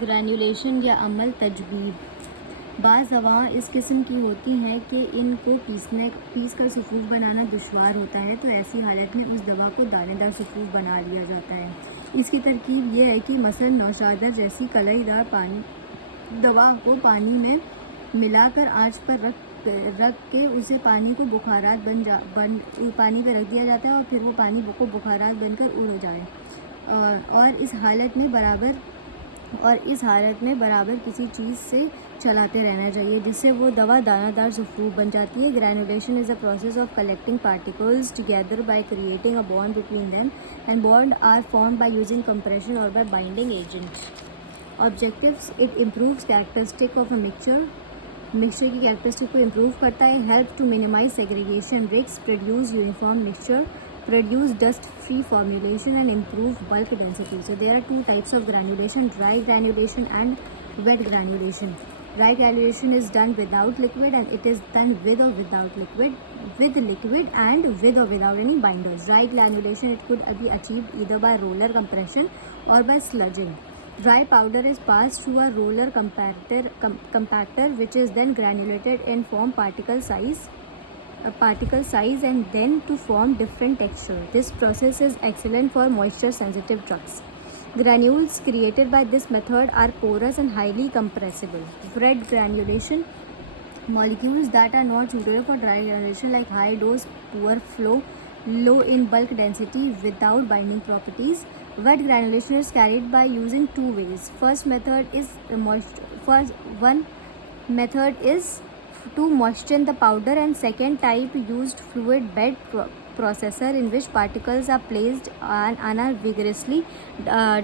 گرینولیشن یا عمل تجبیب۔ بعض دوائیں اس قسم کی ہوتی ہیں کہ ان کو پیس کر صفوف بنانا دشوار ہوتا ہے، تو ایسی حالت میں اس دوا کو دانے دار صفوف بنا لیا جاتا ہے۔ اس کی ترکیب یہ ہے کہ مثلاً نوشادر جیسی کلئی دار دوا کو پانی میں ملا کر آنچ پر رکھ کے اسے پانی کو پانی پہ رکھ دیا جاتا ہے، اور پھر وہ پانی کو بخارات بن کر اڑ جائے، اور اس حالت میں برابر کسی چیز سے چلاتے رہنا چاہیے، جس سے وہ دوا دانہ دار صفوف بن جاتی ہے۔ گرینولیشن از اے پروسیس آف کلیکٹنگ پارٹیکلز ٹوگیدر بائی کریٹنگ اے بانڈ بٹوین them and bond are formed by using compression or by binding agent. Objectives: it improves characteristic of a mixture کی characteristic کو improve کرتا ہے. help to minimize segregation risks, produce uniform mixture, produce dust free formulation and improve bulk density. So there are two types of granulation: dry granulation and wet granulation. Dry granulation is done without liquid, and it is done with or without liquid, with liquid and with or without any binders. Dry granulation, it could be achieved either by roller compression or by sludging. Dry powder is passed through a roller compactor, which is then granulated and form particle size and then to form different texture. This process is excellent for moisture sensitive drugs. Granules created by this method are porous and highly compressible. Wet granulation: molecules that are not suitable for dry granulation, like high dose, poor flow, low in bulk density, without binding properties. Wet granulation is carried by using two ways. One method is to moisten the powder, and second type used fluid bed processor, in which particles are placed and are vigorously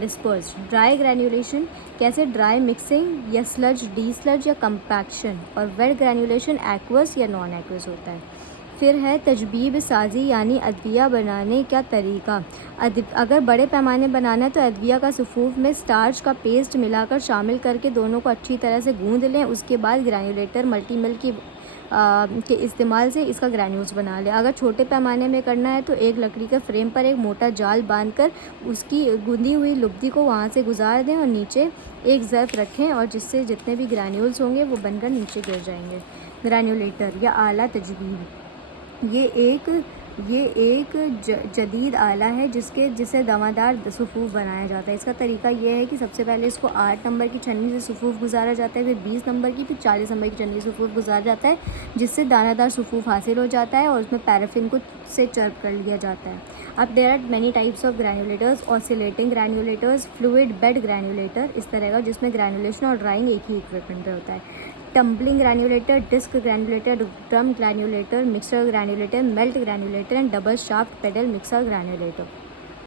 dispersed. Dry granulation کیسے ڈرائی مکسنگ یا سلج ڈی سلج یا کمپیکشن، اور ویٹ گرینولیشن ایکوس یا نان ایکوس ہوتا ہے. پھر ہے تجبیب سازی یعنی ادویہ بنانے کا طریقہ. اگر بڑے پیمانے بنانا ہے تو ادویہ کا صفوف میں سٹارچ کا پیسٹ ملا کر شامل کر کے دونوں کو اچھی طرح سے گوندھ لیں. اس کے بعد گرینولیٹر ملٹی مل کے استعمال سے اس کا گرینیولز بنا لیں. اگر چھوٹے پیمانے میں کرنا ہے تو ایک لکڑی کے فریم پر ایک موٹا جال باندھ کر اس کی گوندھی ہوئی لبدی کو وہاں سے گزار دیں اور نیچے ایک ظرف رکھیں، اور جس سے جتنے بھی گرینیولز ہوں گے وہ بن کر نیچے گر جائیں گے. گرینولیٹر یا آلہ تجبیب، یہ ایک جدید آلہ ہے جسے دواندار صفوف بنایا جاتا ہے. اس کا طریقہ یہ ہے کہ سب سے پہلے اس کو 8 نمبر کی چھنی سے صفوف گزارا جاتا ہے، پھر 20 نمبر کی، پھر 40 نمبر کی چھنی سے صفوف گزارا جاتا ہے، جس سے دانہ دار صفوف حاصل ہو جاتا ہے، اور اس میں پیرافن سے چرب کر لیا جاتا ہے. اب دیر آر مینی ٹائپس آف گرینولیٹرز. آسیلیٹنگ گرینولیٹرز، فلوئڈ بیڈ گرینولیٹر اس طرح کا جس میں گرینولیشن اور ڈرائنگ ایک ہی اکوپمنٹ پہ ہوتا ہے. ٹمبلنگ گرینولیٹر، ڈسک گرینولیٹر، ڈرم گرینولیٹر، مکسر گرینولیٹر، میلٹ گرینولیٹر اینڈ ڈبل شافٹ پیڈل مکسر گرینولیٹر.